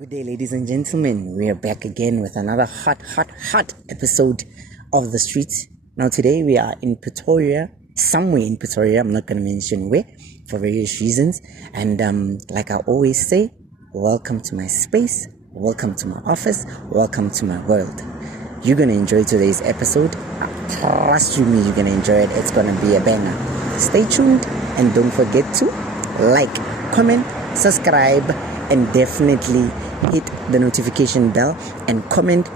Good day, ladies and gentlemen. We are back again with another hot episode of The Streets. Now, today we are in Pretoria, somewhere in Pretoria. I'm not going to mention where for various reasons. And like I always say, welcome to my space, welcome to my office, welcome to my world. You're going to enjoy today's episode. Trust you me, you're going to enjoy it. It's going to be a banger. Stay tuned and don't forget to like, comment, subscribe, and definitely hit the notification bell and comment,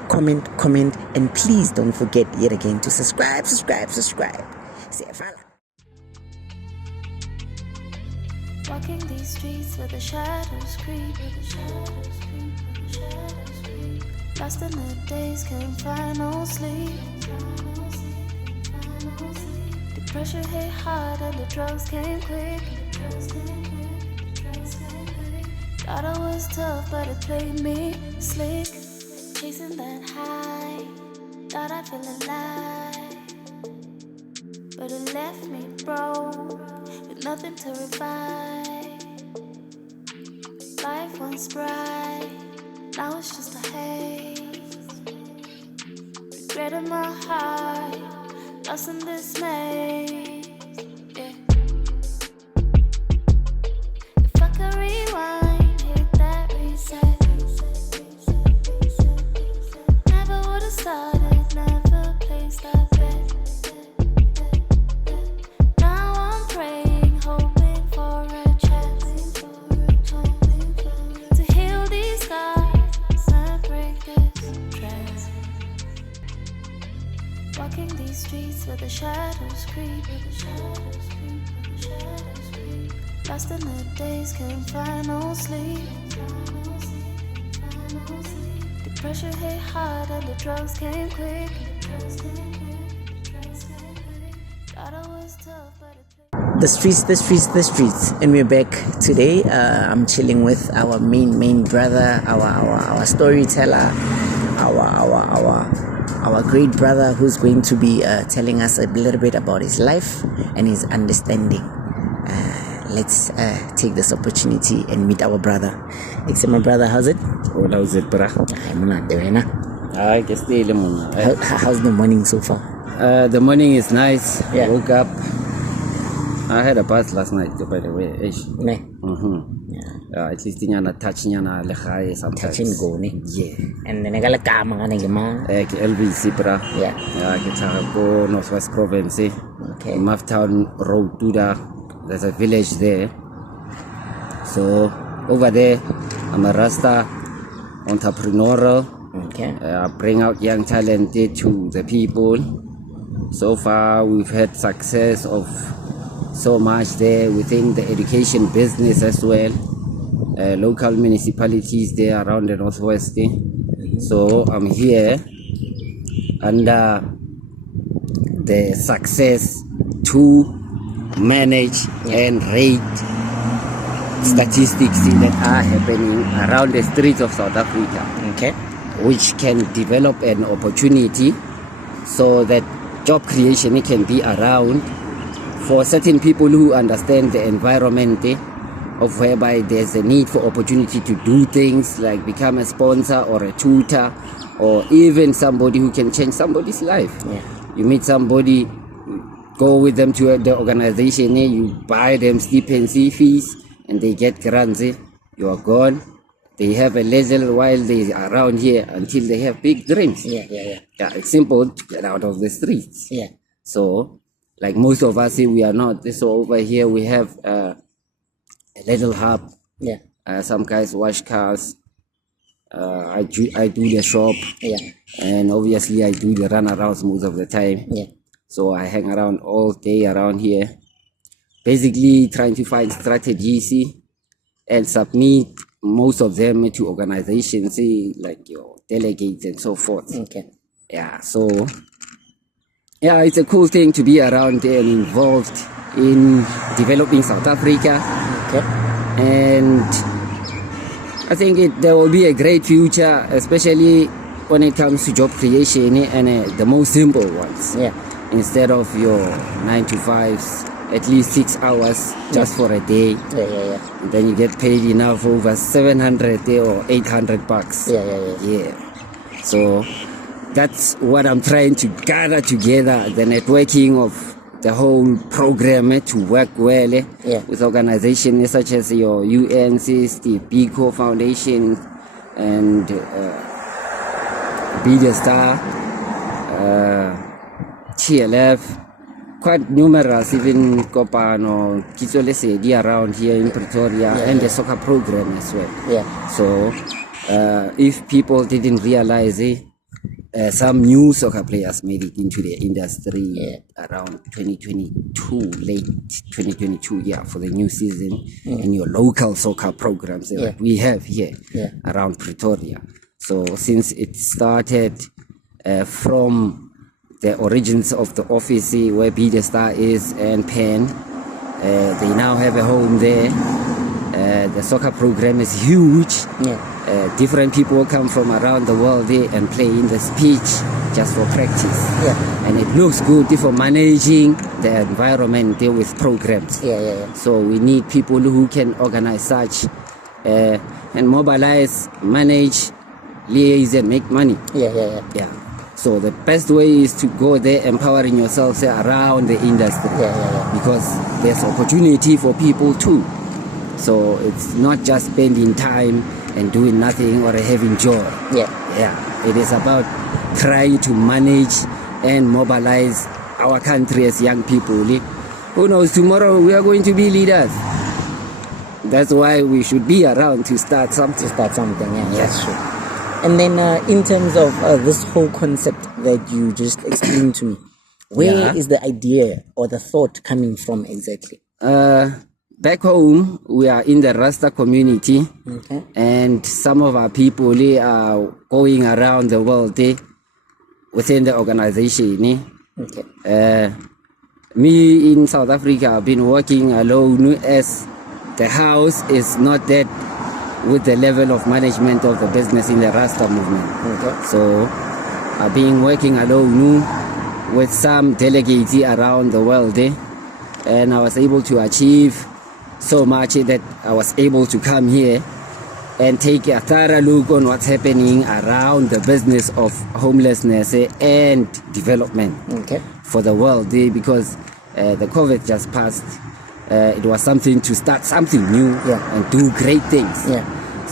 and please don't forget yet again to subscribe. Walking these streets where the shadows creep, lost in the days, can't find no sleep. The pressure hit hard and the drugs came quick. Thought I was tough, but it played me slick. Chasing that high, thought I'd feel alive, but it left me broke with nothing to revive. Life once bright, now it's just a haze. Regret in my heart, lost in dismay. If I could rewind, never placed that bet. Now I'm praying, hoping for a chance to heal these scars and break this trance. Walking these streets where the shadows creep, lost in the days, can't find no sleep. Pressure hit hard and the drugs came quick. Thought I was tough, but The streets, and we're back today. I'm chilling with our main brother, our storyteller, our great brother, who's going to be telling us a little bit about his life and his understanding. Let's take this opportunity and meet our brother. Except my brother, how's it? How's it, bro? I'm not doing it. I guess How's the morning so far? The morning is nice. Yeah. I woke up. I had a bath last night, by the way. Ne? Yeah. At least touch sometimes. Touch and go, ne? Yeah. And then I got a camera on LBC, bro. Yeah. I get go Northwest Province. Okay. Maftown Road to there's a village there. So over there, I'm a Rasta entrepreneur. Okay. I bring out young talent to the people. So far, we've had success of so much there within the education business as well. Local municipalities there around the Northwest. So I'm here under the success to manage and rate statistics that are happening around the streets of South Africa. Okay. Which can develop an opportunity so that job creation can be around for certain people who understand the environment of whereby there's a need for opportunity to do things like become a sponsor or a tutor or even somebody who can change somebody's life. Yeah. You meet somebody, go with them to the organization, you buy them stipends, fees, and they get grants. You are gone. They have a leisure while they are around here until they have big dreams. Yeah. Yeah, it's simple to get out of the streets. Yeah. So, like most of us here, we are not. So over here we have a little hub. Yeah. Some guys wash cars. I do the shop. Yeah. And obviously I do the runarounds most of the time. Yeah. So I hang around all day around here, basically trying to find strategies and submit most of them to organizations like your delegates and so forth. Okay. Yeah, so yeah, it's a cool thing to be around there and involved in developing South Africa. Okay. And I think there will be a great future, especially when it comes to job creation and the most simple ones. Yeah. Instead of your 9 to 5s at least 6 hours just for a day. Yeah. And then you get paid enough over 700 or 800 bucks. Yeah. So that's what I'm trying to gather together, the networking of the whole program to work well with organizations such as your UNCs, the Biko Foundation, and Be The Star, TLF, quite numerous, even Kopano, Kitso Lesedi around here in Pretoria, and the soccer program as well. So if people didn't realize it, some new soccer players made it into the industry around 2022, late 2022, for the new season in your local soccer programs that we have here around Pretoria. So since it started from the origins of the office where Be The Star is and Penn, they now have a home there. The soccer program is huge. Different people come from around the world there and play in the pitch just for practice. And it looks good for managing the environment there with programs. So we need people who can organize such and mobilize, manage, liaise and make money. So the best way is to go there empowering yourselves around the industry because there's opportunity for people too. So it's not just spending time and doing nothing or having joy. It is about trying to manage and mobilize our country as young people. Who knows, tomorrow we are going to be leaders. That's why we should be around to start something. That's true. And then in terms of this whole concept that you just explained to me, where is the idea or the thought coming from exactly? Back home, we are in the Rasta community, and some of our people are going around the world within the organization. Me in South Africa, I've been working alone as the house is not that with the level of management of the business in the Rasta movement. So I've been working alone with some delegates around the world, and I was able to achieve so much that I was able to come here and take a thorough look on what's happening around the business of homelessness and development for the world because the COVID just passed. It was something to start something new and do great things.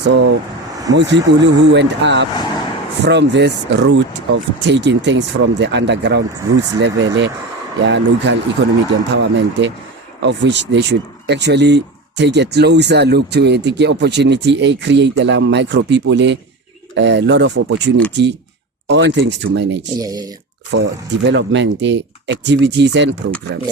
So most people who went up from this route of taking things from the underground roots level, local economic empowerment, of which they should actually take a closer look to it, take opportunity, create a micro people, a lot of opportunity on things to manage for development activities and programs.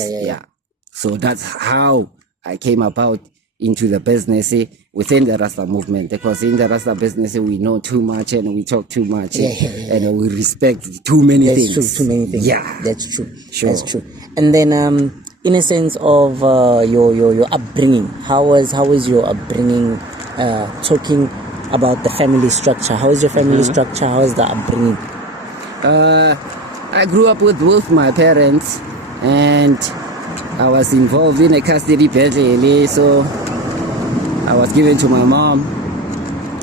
So that's how I came about into the business within the Rasta movement, because in the Rasta business we know too much and we talk too much and we respect too many things. That's true, too many things. That's true. That's true. And then in a sense of your upbringing, how was your upbringing? Talking about the family structure, how is your family structure? How is the upbringing? I grew up with both my parents, and I was involved in a custody battle, so I was given to my mom.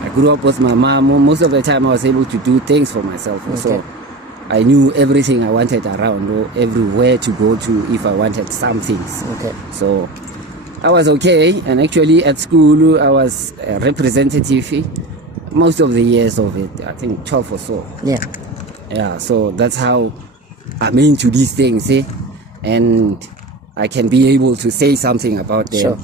I grew up with my mom. Most of the time I was able to do things for myself. So I knew everything I wanted around, or everywhere to go to if I wanted some things. So I was okay, and actually at school I was a representative most of the years of it, I think 12 or so. So that's how I'm into these things, and I can be able to say something about them.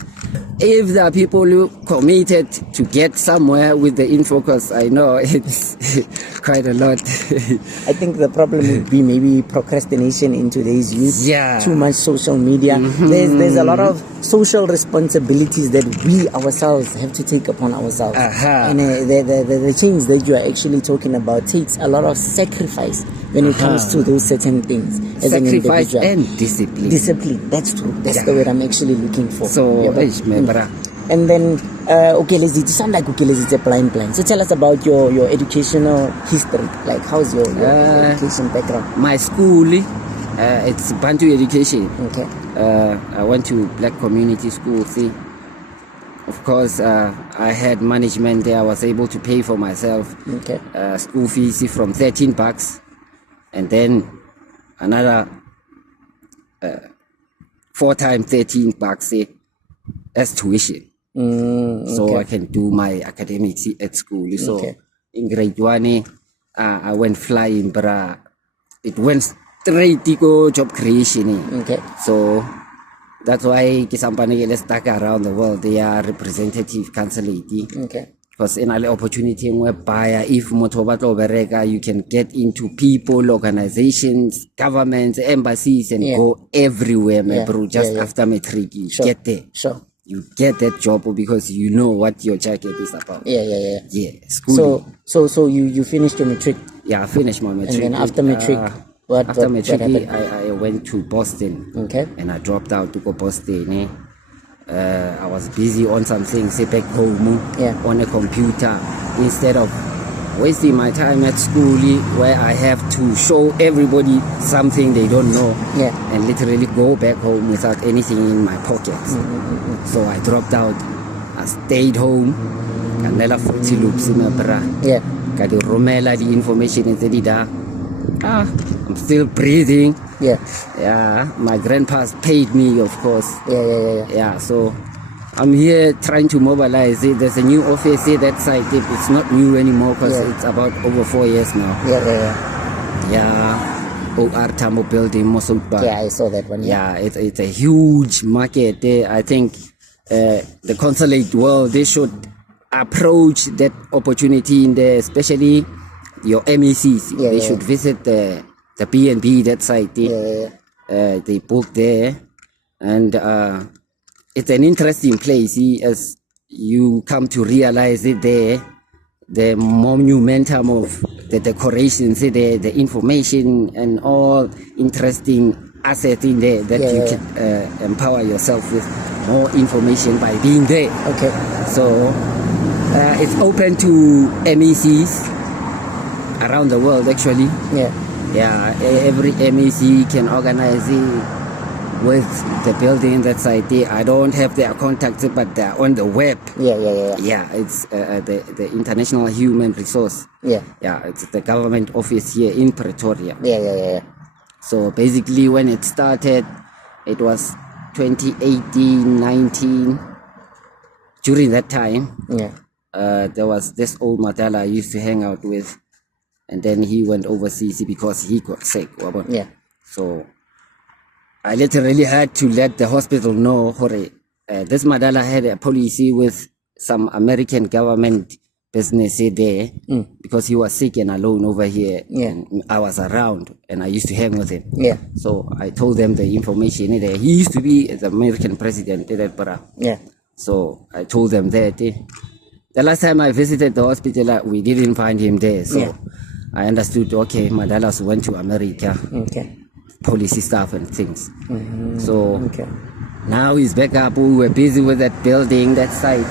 If there are people who committed to get somewhere with the InfoCourse, I know it's quite a lot. I think the problem would be maybe procrastination in today's youth. Too much social media. There's a lot of social responsibilities that we ourselves have to take upon ourselves. And the change that you are actually talking about takes a lot of sacrifice when it comes to those certain things. Sacrifice and discipline. Discipline, that's true. That's the word I'm actually looking for. So, and then, you sound like it's a blind. So tell us about your educational history. Like, how's your education background? My school, It's Bantu education. Okay. I went to black community school. See, of course, I had management there. I was able to pay for myself. Okay. School fees from $13, and then another 4 times $13 as tuition. So I can do my academics at school. So Okay. in grade 1, I went flying, but it went straight to go job creation. Okay. So that's why let's stuck around the world. They are representative council. Okay. Because in an opportunity whereby if motobatlo you can get into people, organizations, governments, embassies, and Yeah. go everywhere, my Yeah. bro. Just Yeah, yeah. after matric, you Sure. get there. Sure. You get that job because you know what your jacket is about. Yeah. Yeah, schooling. So you finished your matric, Yeah, I finished my matric. and then after matric, what after matric, happened? I went to Boston. Okay. And I dropped out to go Boston. I was busy on some things back home, Yeah. on a computer, instead of wasting my time at school where I have to show everybody something they don't know, Yeah. and literally go back home without anything in my pockets. So I dropped out. I stayed home. Kanela 40 loops in my bra. Yeah. Kadi romela the information in the I'm still breathing. Yeah. Yeah, my grandpas paid me, of course. Yeah. Yeah, so I'm here trying to mobilize it. There's a new office here that side. It's not new anymore because Yeah. it's about over 4 years now. Yeah. Yeah, OR Tambo building, Mosotba. Yeah, I saw that one. Yeah, it's a huge market there. I think the consulate world, they should approach that opportunity in there, especially your MECs. Yeah, They yeah. should visit the B&B, that site. Yeah. They book there, and it's an interesting place. As you come to realize it there, the monumentum of the decorations there, the information and all interesting assets in there that Yeah, you yeah, can empower yourself with more information by being there. Okay. So it's open to MECs around the world, actually. Yeah. Yeah, every MEC can organize it with the building that's idea. I don't have their contacts, but they're on the web. Yeah. Yeah, it's the International Human Resource. Yeah. Yeah, it's the government office here in Pretoria. Yeah. So basically, when it started, it was 2018, 19. During that time, Yeah. there was this old Madala I used to hang out with, and then he went overseas because he got sick. Yeah. So I literally had to let the hospital know, this Madala had a policy with some American government business there because he was sick and alone over here. Yeah. And I was around and I used to hang with him. Yeah. So I told them the information there. He used to be the American president. Yeah. So I told them that. The last time I visited the hospital, we didn't find him there. So Yeah. I understood, okay, Madalas went to America, Okay. policy stuff and things. So Okay. now he's back up. We were busy with that building, that site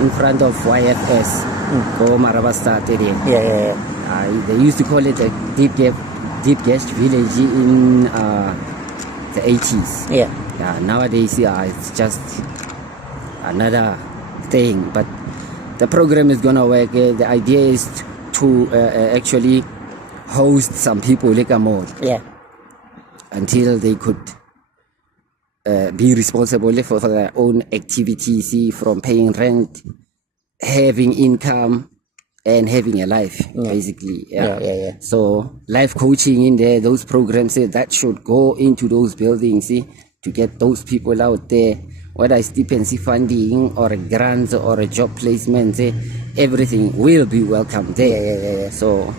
in front of YFS, Go Maraba Stadium. Yeah. They used to call it a deep guest village in the 80s. Yeah. Yeah, nowadays, it's just another thing. But the program is gonna work. The idea is to actually host some people like more Yeah. until they could be responsible for their own activities, from paying rent, having income, and having a life, basically. Yeah. So life coaching in there, those programs that should go into those buildings to get those people out there, whether it's dependency funding or a grant or a job placement, everything will be welcome there. Yeah. So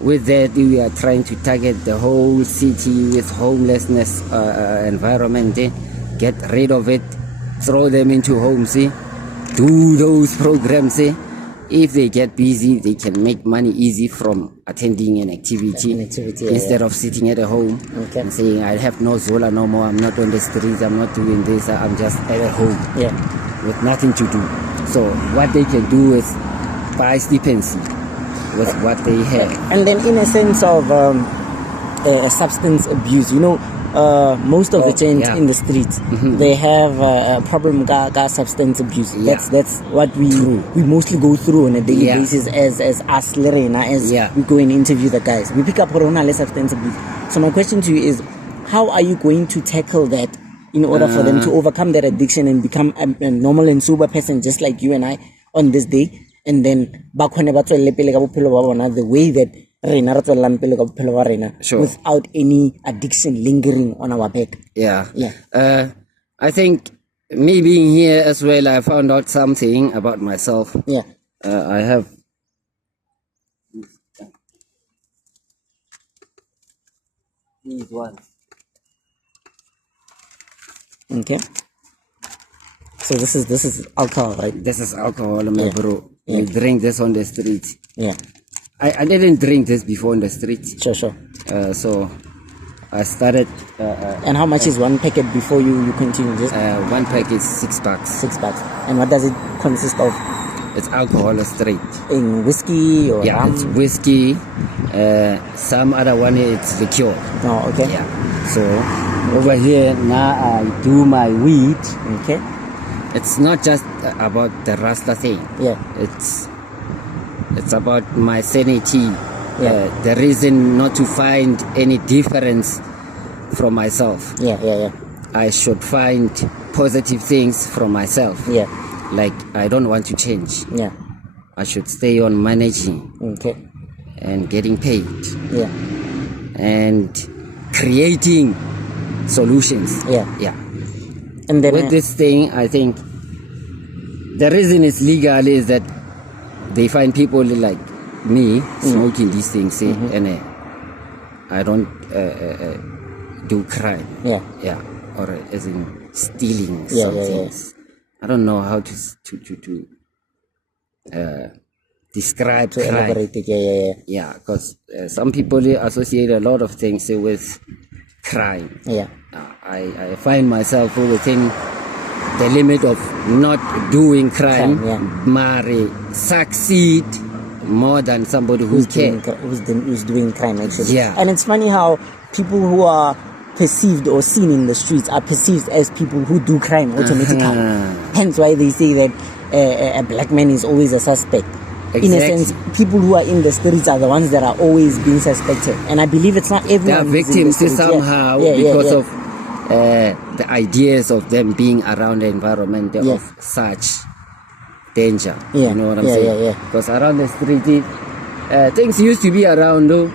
with that, we are trying to target the whole city with homelessness environment, get rid of it, throw them into homes, do those programs. If they get busy, they can make money easy from attending an activity, instead of sitting at home and saying, I have no Zola no more, I'm not on the streets, I'm not doing this, I'm just at home with nothing to do. So what they can do is buy stipends with what they have. And then in a sense of substance abuse. You know, most of the gent yeah. in the streets, they have a problem with substance abuse. Yeah. That's what we mostly go through on a daily Yeah. basis as us, Lorena, as Yeah. we go and interview the guys. We pick up corona substance abuse. So my question to you is, how are you going to tackle that in order for them to overcome that addiction and become a normal and sober person just like you and I on this day? And then ba khone ba tswelle pele ka bophelo ba bona the way that rena re tswellang pele ka bophelo ba rena, Sure. without any addiction lingering on our back. Yeah. Yeah. I think me being here as well, I found out something about myself. Yeah. I have these ones. Okay. So this is alcohol, right? This is alcohol, my Yeah. bro. Yeah. We drink this on the street. Yeah. I didn't drink this before on the street. Sure. So I started And how much is one packet before you continue? Just one pack is $6. $6. And what does it consist of? It's alcohol straight. In whiskey or Yeah, rum? it's whiskey. Some other one it's liqueur. Oh, okay. Yeah. So over here now I do my weed. Okay. It's not just about the Rasta thing. Yeah. It's about my sanity. Yeah. The reason not to find any difference from myself. Yeah. I should find positive things from myself. Yeah. Like I don't want to change. Yeah. I should stay on managing Okay. and getting paid Yeah. and creating solutions. Yeah. Yeah. And then With this thing, I think the reason it's legal is that they find people like me smoking these things, and I don't do crime. Yeah. Yeah, or as in stealing Yeah, some yeah, yeah. things. I don't know how to describe to crime. elaborate it. Yeah. Yeah, because some people associate a lot of things with crime. Yeah. I find myself within the limit of not doing crime, Crime, yeah. marry, succeed more than somebody who Who's can. doing crime actually. Yeah. And it's funny how people who are perceived or seen in the streets are perceived as people who do crime automatically. Hence why they say that a black man is always a suspect. In a Exactly. sense, people who are in the streets are the ones that are always being suspected. And I believe it's not everyone. They are who's in the victims streets. somehow Yeah, because yeah. of the ideas of them being around the environment Yeah. of such danger. Yeah, You know what I'm yeah, saying? yeah. Because around the street, things used to be around though.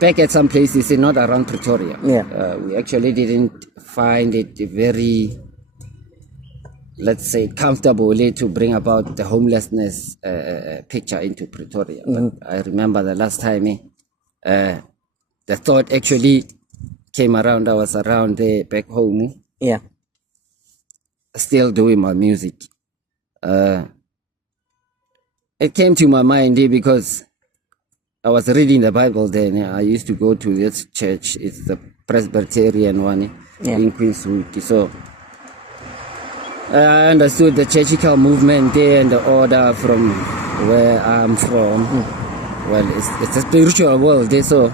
Back at some places, not around Pretoria. Yeah. We actually didn't find it very, let's say, comfortably to bring about the homelessness picture into Pretoria. But I remember the last time the thought actually came around. I was around there back home, Yeah. still doing my music. It came to my mind because I was reading the Bible then. I used to go to this church. It's the Presbyterian one Yeah. in Queenswood. So I understood the churchical movement there and the order from where I'm from. Well, it's a spiritual world there, so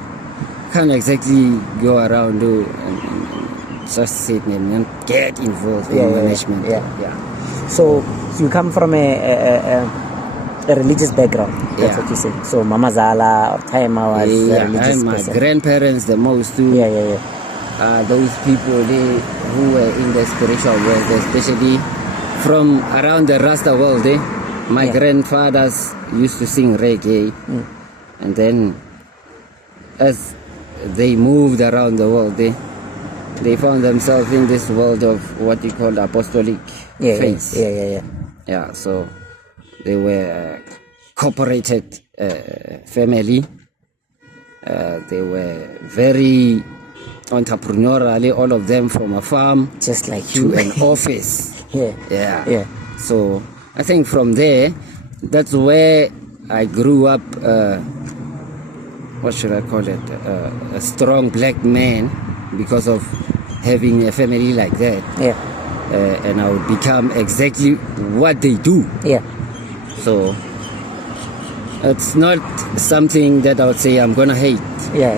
can't exactly go around and just sit and get involved in management. yeah. So you come from a religious background. That's Yeah. what you say. So Mama Zala or Taima was a Yeah, religious and my person. grandparents the most too. Yeah. Those people who were in the spiritual world, especially from around the Rasta world. My Yeah. grandfathers used to sing reggae, and then as they moved around the world, they found themselves in this world of what you call apostolic faith. Yeah. Yeah, so they were cooperated family. They were very entrepreneurially, all of them from a farm Just like to you. an office. Yeah. Yeah. So I think from there, that's where I grew up. What should I call it? A strong black man because of having a family like that. Yeah. And I would become exactly what they do. Yeah. So It's not something that I would say I'm gonna hate. Yeah.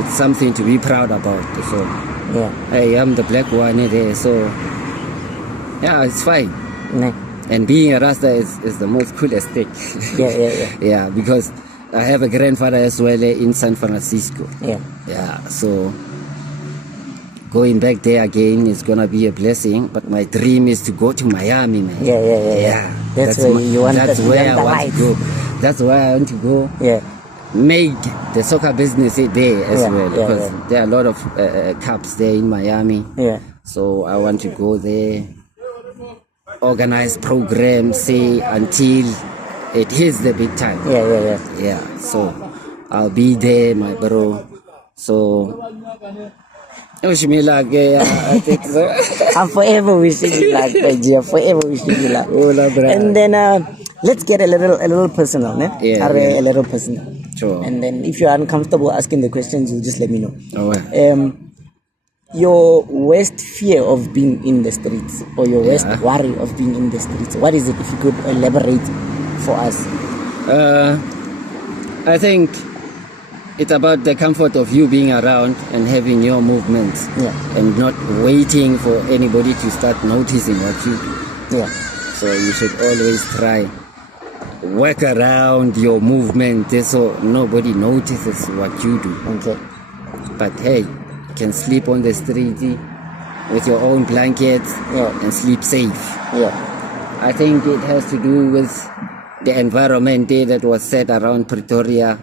It's something to be proud about. So Yeah. hey, I'm the black one there. So yeah, it's fine. Nah. And being a Rasta is the most coolest thing. Yeah. Yeah, because I have a grandfather as well in San Francisco. Yeah. Yeah, so going back there again is gonna be a blessing. But my dream is to go to Miami, man. Yeah. That's where you want That's the, where you I want the want life. to go. That's where I want to go. Yeah. Make the soccer business there as Yeah, well, yeah, because there are a lot of cups there in Miami. Yeah. So I want to go there, organize programs, say until it hits the big time. Yeah. Yeah, so I'll be there, my bro. So wish me luck. I think so. I'm forever wishing you luck, G. I'm forever wishing you luck. Hola, bro. And then let's get a little personal, ne? Yeah, A little personal. Sure. And then if you're uncomfortable asking the questions, you just let me know. Oh, well. Your worst fear of being in the streets, or your worst Yeah. worry of being in the streets, what is it? If you could elaborate for us. I think it's about the comfort of you being around and having your movements, Yeah. and not waiting for anybody to start noticing what you do. Yeah. So you should always try work around your movement so nobody notices what you do. Okay. But hey, you can sleep on the street with your own blankets Yeah. and sleep safe. Yeah. I think it has to do with the environment that was set around Pretoria,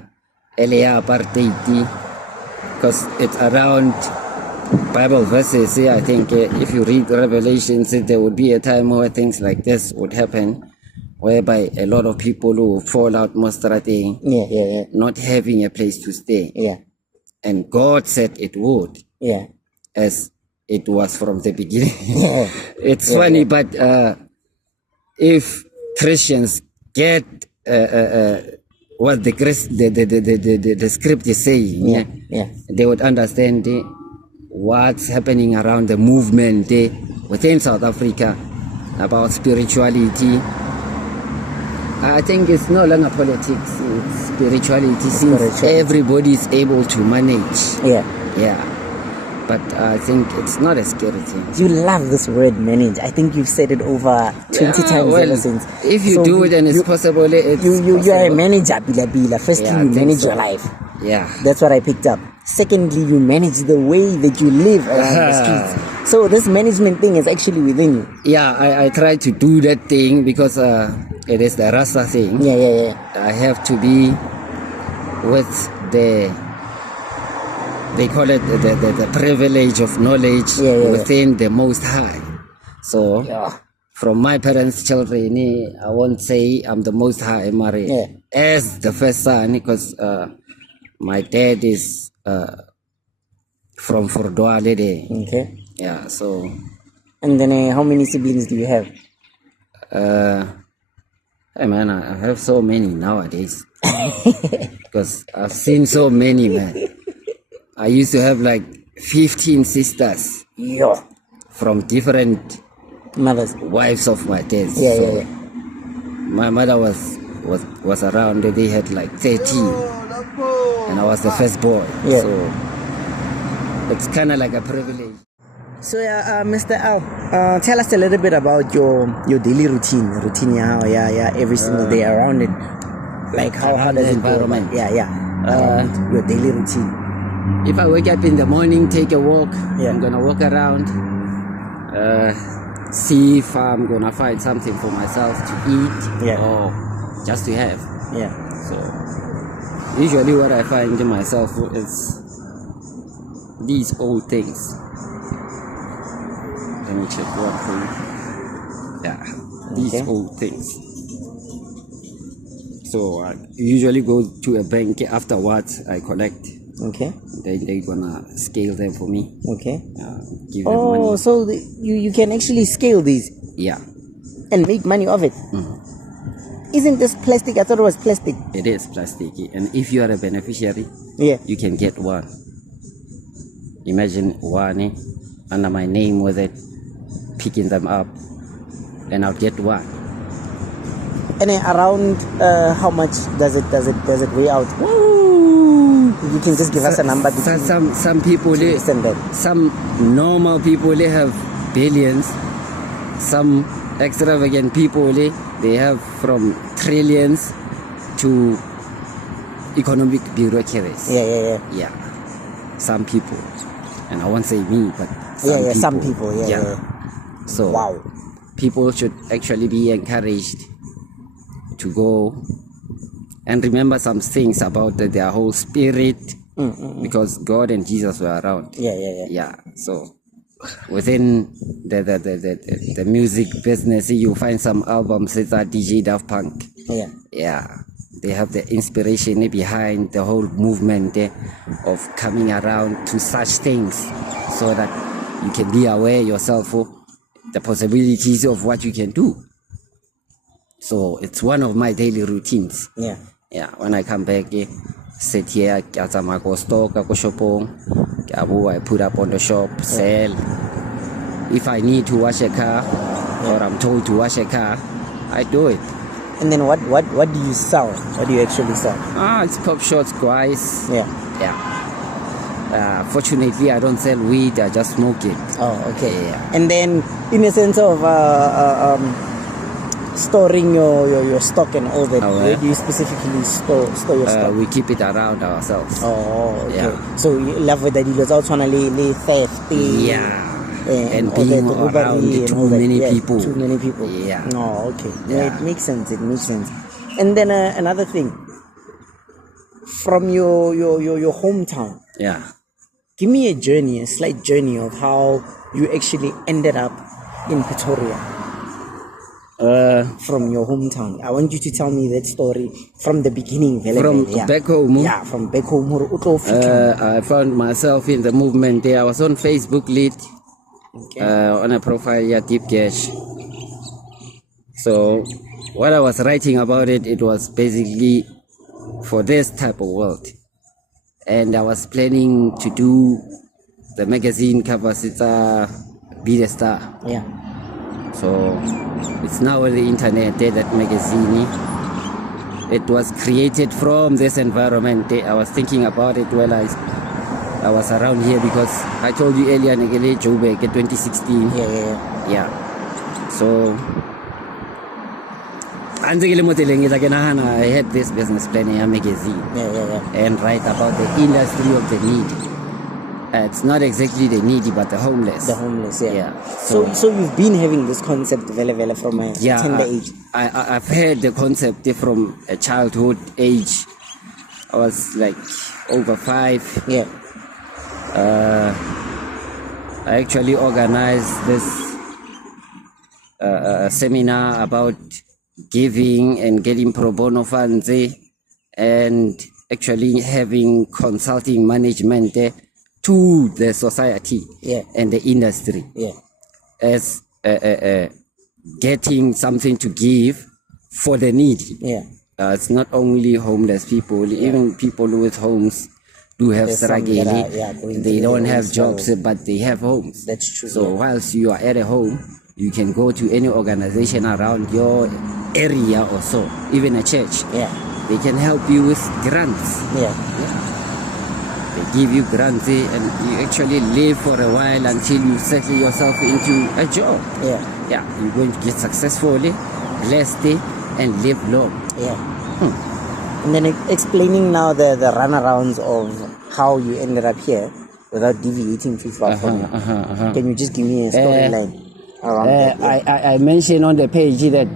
earlier apartheid, because it's around Bible verses. I think if you read Revelations, there would be a time where things like this would happen, whereby a lot of people will fall out Mostrate, Yeah. not having a place to stay. Yeah. And God said it would, Yeah. as it was from the beginning. Yeah. It's funny, but if Christians get what the script is saying, Yeah. they would understand what's happening around the movement within South Africa about spirituality. I think it's no longer politics, it's spirituality, since Spirituality. everybody is able to manage. Yeah. Yeah. But I think it's not a scary thing. You love this word manage. I think you've said it over 20 times well, ever since. if you So do it and it's possible, it's you are a possible. manager, Bila. Firstly, Yeah, I you think manage so. your life. Yeah. That's what I picked up. Secondly, you manage the way that you live around the streets. So this management thing is actually within you. Yeah, I try to do that thing because it is the Rasta thing. Yeah. I have to be with they call it the privilege of knowledge Yeah. within the Most High. So Yeah. from my parents' children, I won't say I'm the Most High, Mari, Yeah. as the first son, because my dad is from Fordwale. Okay. Yeah, so And then how many siblings do you have? hey man, I have so many nowadays because I've seen so many, man. I used to have like 15 sisters Yo. from different Mothers. wives of my dad. Yeah. My mother was around. They had like 13, and I was the first boy. Yeah. So it's kind of like a privilege. So Mr. Al, tell us a little bit about your daily routine. Every single day around it. Like how Around does the it go? environment. Around your daily routine. If I wake up in the morning, take a walk, Yeah. I'm gonna walk around, see if I'm gonna find something for myself to eat Yeah. or just to have. Yeah. So usually what I find in myself is these old things. Let me check one for you. Yeah, these Okay. old things. So I usually go to a bank afterwards. I collect. Okay. They're gonna scale them for me. Okay. Give them Oh, money. so you can actually scale these Yeah, and make money of it. Isn't this plastic? I thought it was plastic. it is plastic. And if you are a beneficiary, Yeah. you can get one. Imagine one under my name with it, picking them up, and I'll get one. And then around how much does it weigh out? You can just give us a number. Some people, some normal people, they have billions. Some extravagant people, they have from trillions to economic bureaucracies. Yeah. Some people, and I won't say me, but some people. Yeah. So wow, people should actually be encouraged to go and remember some things about their whole spirit, because God and Jesus were around. Yeah. So within the music business, you find some albums that are DJ Daft Punk. Yeah. They have the inspiration behind the whole movement of coming around to such things, so that you can be aware yourself of the possibilities of what you can do. So it's one of my daily routines. Yeah. When I come back, sit here, get some go stock, go shopong, I put up on the shop, sell. If I need to wash a car, or I'm told to wash a car, I do it. And then what do you sell? What do you actually sell? It's pop shots, guys. Yeah. Fortunately, I don't sell weed. I just smoke it. Oh, okay. Yeah. And then, in a sense of storing your stock and all that, where do you specifically store your stock? We keep it around ourselves. Oh, okay. Yeah. So you love with that. You also want to theft. Yeah. And being around too many people. Too many people. Yeah. No, okay. Yeah. Yeah, it makes sense. And then another thing, from your hometown. Yeah. Give me a slight journey of how you actually ended up in Pretoria. From your hometown. I want you to tell me that story from the beginning. Back home? Yeah, from back home. I found myself in the movement there. I was on Facebook lit. Okay. On a profile, Deep Cash. So what I was writing about it was basically for this type of world. And I was planning to do the magazine covers, it's Be the Star. Yeah. So it's now on the internet, that magazine. It was created from this environment. I was thinking about it while I was around here, because I told you earlier, Negele Joburg in 2016. Yeah. So I had this business planning magazine. And write about the industry of the needy. It's not exactly the needy, but the homeless. The homeless, yeah. So you've been having this concept from a tender age. I've had the concept from a childhood age. I was like over 5. Yeah. I actually organized this seminar about giving and getting pro bono funds, and actually having consulting management to the society and the industry as getting something to give for the needy. It's not only homeless people, even people with homes do have struggle. They don't have jobs, but they have homes. That's true. So whilst you are at a home, you can go to any organization around your area or so, even a church. They can help you with grants. They give you grants, and you actually live for a while until you settle yourself into a job. You're going to get successfully, blessed, and live long. And then explaining now the runarounds of how you ended up here without deviating too far from it. Can you just give me a storyline around that? I mentioned on the page that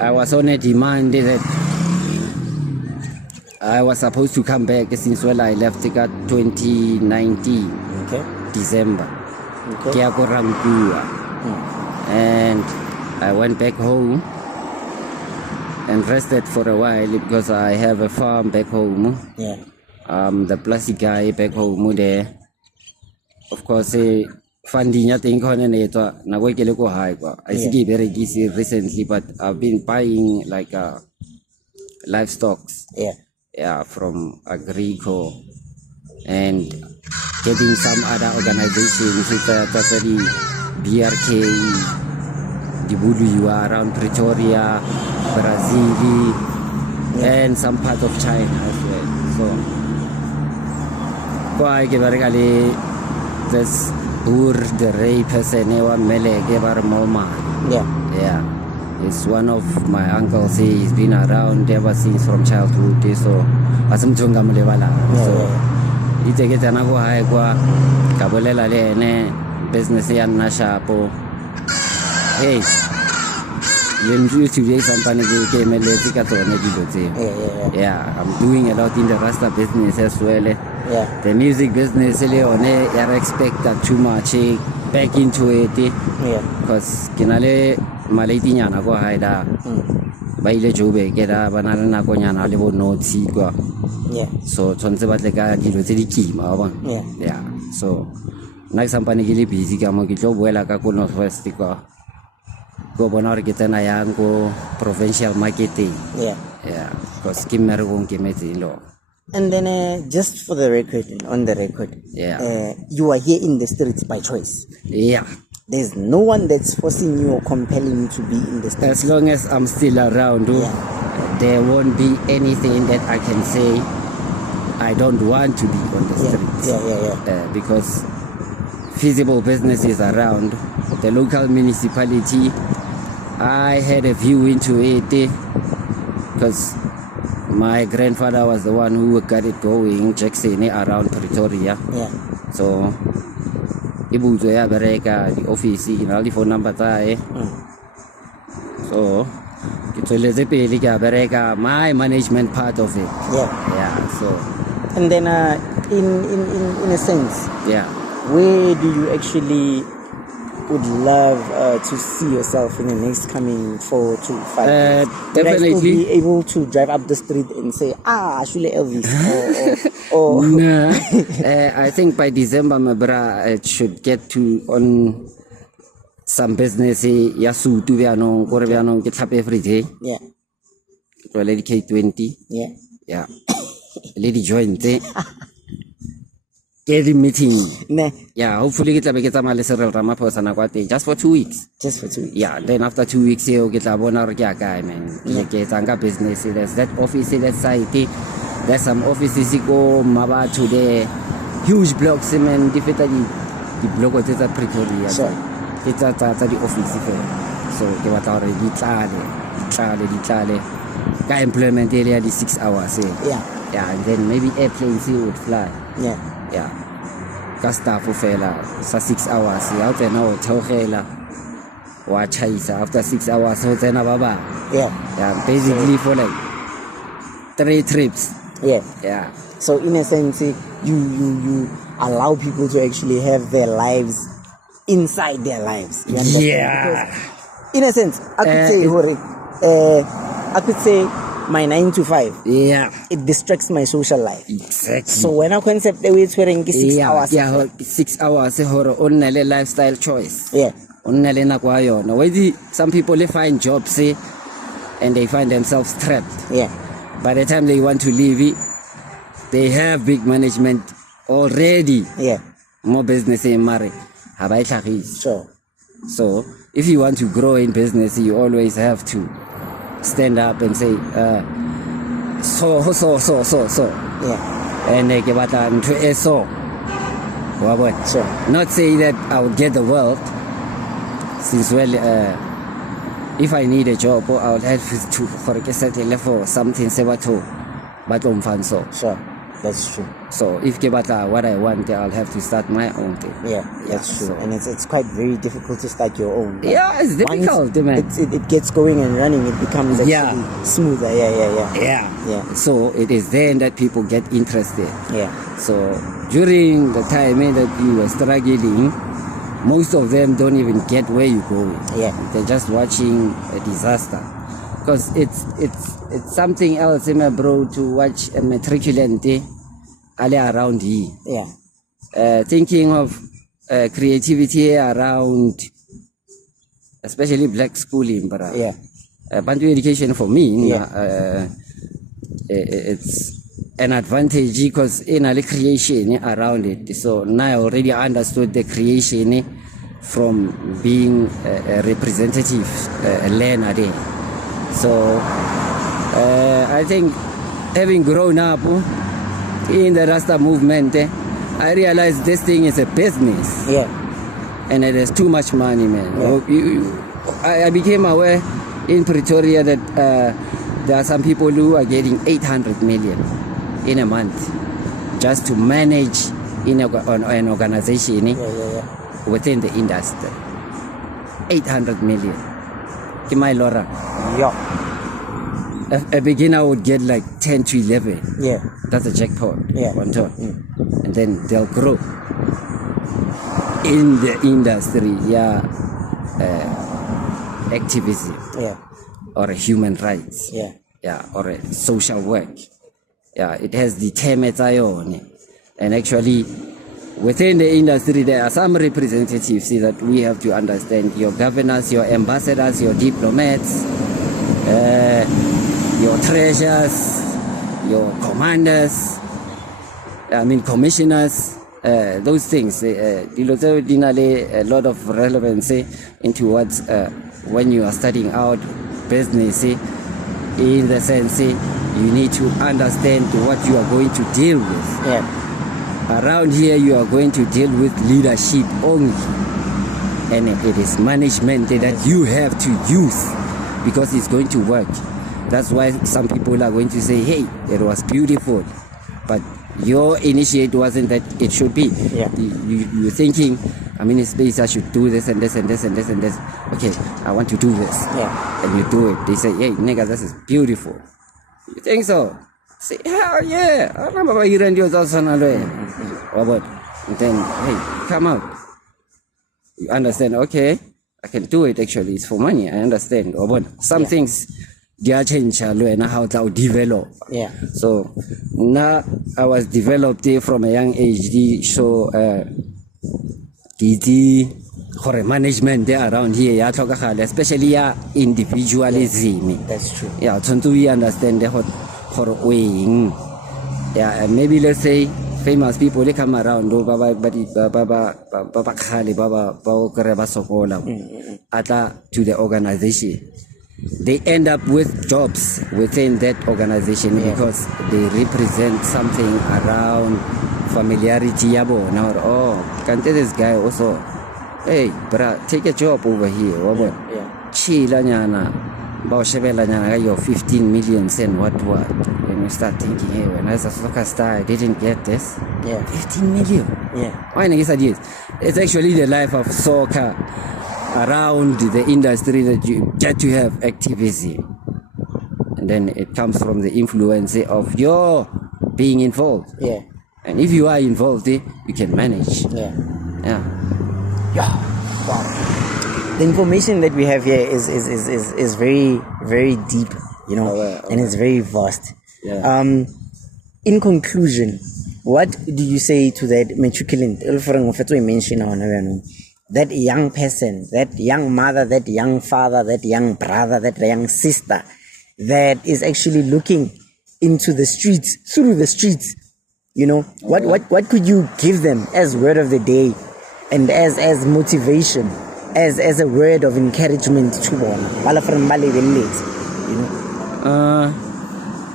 I was on a demand that I was supposed to come back since I left 2019 December. And I went back home and rested for a while because I have a farm back home. The plastic guy back home there. Of course, funding I think on it I see very easy recently, but I've been buying like livestock. From Agrico and getting some other organizations, BRK, the Budu around Pretoria, Brazil, and some part of China as well. So, why give this poor the ray person mele give her mama. Yeah. It's one of my uncles. He's been around ever since from childhood. So, asumchunga mulewala. So, ite get anago hai kwa kabolela le ne business ya nashapo. Hey. When you today company came yeah, I'm doing a lot in the Rasta business as well. Yeah. The music business, I expect that too much back into it. Yeah. Because kinale maliti nyana ko haida. Baile jobe keda banana na ko nyana lebo no tsi kwa. Yeah. So tshwantse ba tle ka dilo tse di kima ba. Yeah. So next company ke le busy ka mo ke tlo boela ka ko North West kwa. Go bona get na yang go provincial marketing. Yeah. Because kimmer go kimeti lo. And then just for the record, on the record, you are here in the streets by choice. Yeah. There's no one that's forcing you or compelling you to be in the streets. As long as I'm still around, there won't be anything that I can say I don't want to be on the streets. Because feasible businesses around the local municipality, I had a view into it because my grandfather was the one who got it going, Jackson, around Pretoria. So, Ibuzo ya bereka the office in all the phone number tae. So, kitoleze pele ka bereka my management part of it. So. And then in a sense, where do you actually would love to see yourself in the next coming 4 to 5 years? Definitely. Would I still be able to drive up the street and say, actually Elvis? or nah. I think by December, my brother, it should get to on some business. Yasu to Viano, Corviano, get up every day. To a lady K20. Lady joint. Every meeting. Hopefully get a Maleserel Ramaphosa Nakwate just for 2 weeks. Just for 2 weeks. Then after 2 weeks, you get a bonar guy, man. Get anga business. There's that office, that site. There's some offices go Maba to the huge blocks, man. The block was at Pretoria. It's at the office. So they were already Charlie. Got employment area the 6 hours. And then maybe airplanes would fly. Staff fella sa 6 hours out there now Togela watch after 6 hours so then baba basically for like 3 trips. So in a sense you allow people to actually have their lives inside their lives. Because in a sense I could say my 9 to 5. It distracts my social life. Exactly. So when I concept the way it's wearing 6 hours. 6 hours only lifestyle choice. Only na kwa yo. Now some people they find jobs and they find themselves trapped. By the time they want to leave they have big management already. More business in Mari. So if you want to grow in business, you always have to stand up and say so and they give it to so not say that I would get the world since if I need a job I would have to for a for something but that's true. So if Kebata what I want, I'll have to start my own thing. That's true. So. And it's quite very difficult to start your own. It's difficult, man. It gets going and running, it becomes actually smoother. So it is then that people get interested. So during the time that you were struggling, most of them don't even get where you're going. They're just watching a disaster. Because it's something else, bro, to watch a matriculant around here. Thinking of creativity around, especially black schooling, but Bantu education for me, it's an advantage because in a creation around it. So now I already understood the creation from being a representative learner there. So I think having grown up in the Rasta movement, I realized this thing is a business. Yeah. And it has too much money, man. Yeah. I became aware in Pretoria that there are some people who are getting 800 million in a month just to manage in an organization within the industry. 800 million. My Laura. Yeah. A beginner would get like 10 to 11. Yeah. That's a jackpot. Yeah. On top. And then they'll grow in the industry. Yeah. Activism. Yeah. Or a human rights. Yeah. Yeah. Or a social work. Yeah. It has the term. And actually, within the industry, there are some representatives that we have to understand. Your governors, your ambassadors, your diplomats, your treasurers, your commanders, commissioners, those things. A lot of relevancy into what when you are studying out business, in the sense you need to understand what you are going to deal with. Yeah. Around here, you are going to deal with leadership only, and it is management that you have to use because it's going to work. That's why some people are going to say, hey, it was beautiful, but your initiate wasn't that it should be. Yeah. You're thinking, I'm in a space, I should do this and this and this and this and this. Okay, I want to do this. Yeah. And you do it. They say, hey, nigga, this is beautiful. You think so? Say, hell yeah. I remember you ran yours also. And then, hey, come out. You understand, okay, I can do it actually. It's for money. I understand. Some things, they are change and how to develop. Yeah. So now I was developed from a young age. So for management there around here, especially individualism. That's true. Yeah, so we understand the weighing. Yeah, and maybe let's say famous people they come around to the organization. They end up with jobs within that organization because they represent something around familiarity. Now, oh, can't this guy also? Hey, bruh, take a job over here. Chila nyana, your 15 million and what? When you start thinking, hey, when I was a soccer star, I didn't get this. Yeah. 15 million. Yeah. Why not? It's actually the life of soccer around the industry that you get to have activism. And then it comes from the influence of your being involved. Yeah. And if you are involved, you can manage. Yeah. Yeah. Yeah. Wow. The information that we have here is very, very deep, and it's very vast. Yeah. In conclusion, what do you say to that matriculant, that young person, that young mother, that young father, that young brother, that young sister that is actually looking into the streets, through the streets? What could you give them as word of the day and as motivation, as a word of encouragement to them?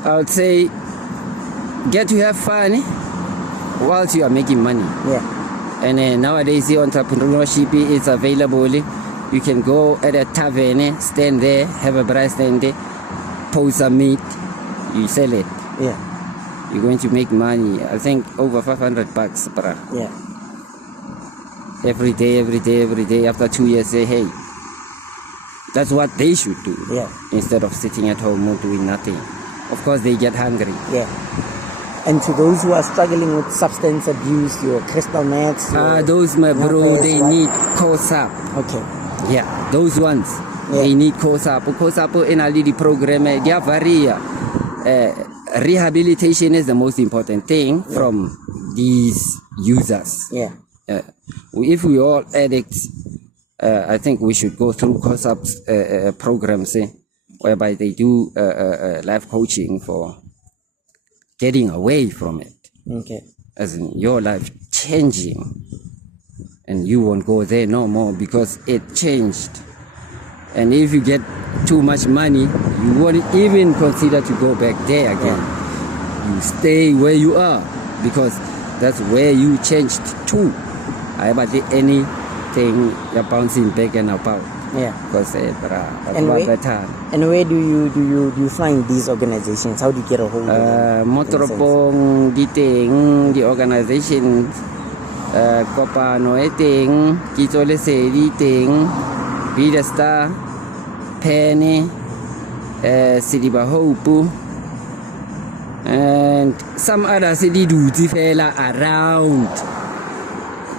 I would say get to have fun whilst you are making money. Yeah. And nowadays the entrepreneurship is available. You can go at a tavern, stand there, have a braai stand there, post some meat, you sell it. Yeah. You're going to make money. I think over $500, bruh. Yeah. Every day, after 2 years, say, hey, that's what they should do. Yeah. Instead of sitting at home or doing nothing. Of course, they get hungry. Yeah. And to those who are struggling with substance abuse, your crystal meth. Those, my bro, they need COSAP. Okay. Yeah, those ones. Yeah. They need COSAP. COSAP in the program, they are very... rehabilitation is the most important thing from these users. Yeah. If we all addicts, I think we should go through COSAP programs whereby they do life coaching for getting away from it. Okay. As in your life changing, and you won't go there no more because it changed. And if you get too much money, you won't even consider to go back there again. You stay where you are because that's where you changed to. I about anything you're bouncing back and about. Yeah. Because And where do you find these organizations? How do you get a hold of them? Motoropong Giting, the organization Kopano Eting, Kitole Sedi Ting, Bidasta, Penny, Sidiba Hopu, and some other city duty fella around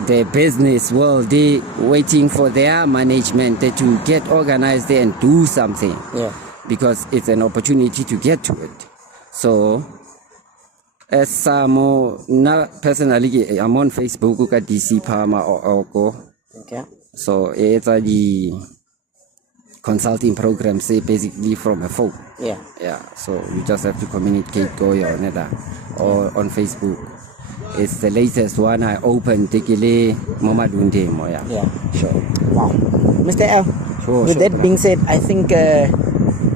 the business world. They waiting for their management to get organized there and do something. Yeah. Because it's an opportunity to get to it. So as some personally, I'm on Facebook at DC Palma or Oko. Okay. So it's the consulting program, say basically from a phone. Yeah. Yeah. So you just have to communicate go on it or on Facebook. It's the latest one I opened. Mama Dundemo. Yeah. Sure. Wow. Mr. L. Sure, with that being said, I think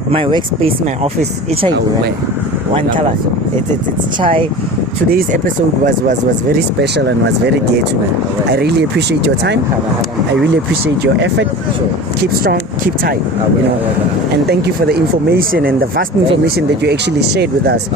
my workspace, my office, it's chai. One color. It's chai. Today's episode was very special and was very dear to me. I really appreciate your time. I really appreciate your effort. Keep strong, keep tight. And thank you for the information and the vast information that you actually shared with us.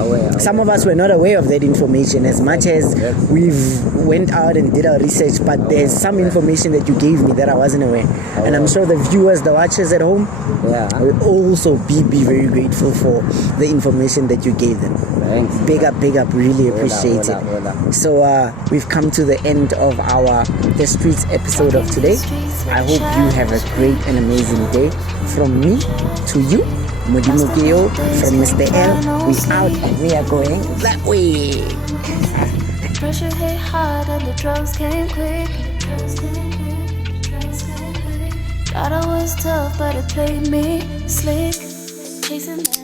Some of us were not aware of that information as much as we've went out and did our research, but there's some information that you gave me that I wasn't aware. And I'm sure the viewers, the watchers at home will also be very grateful for the information that you gave them. Thanks. Big up, really appreciate it. So we've come to the end of our The Streets episode of today. I hope you have a great and amazing day. From me to you, Modimo Geo, from Mr. L, we out and we are going that way. Pressure hit hard and the drugs came quick. Thought I was tough, but it played me slick. Chasing that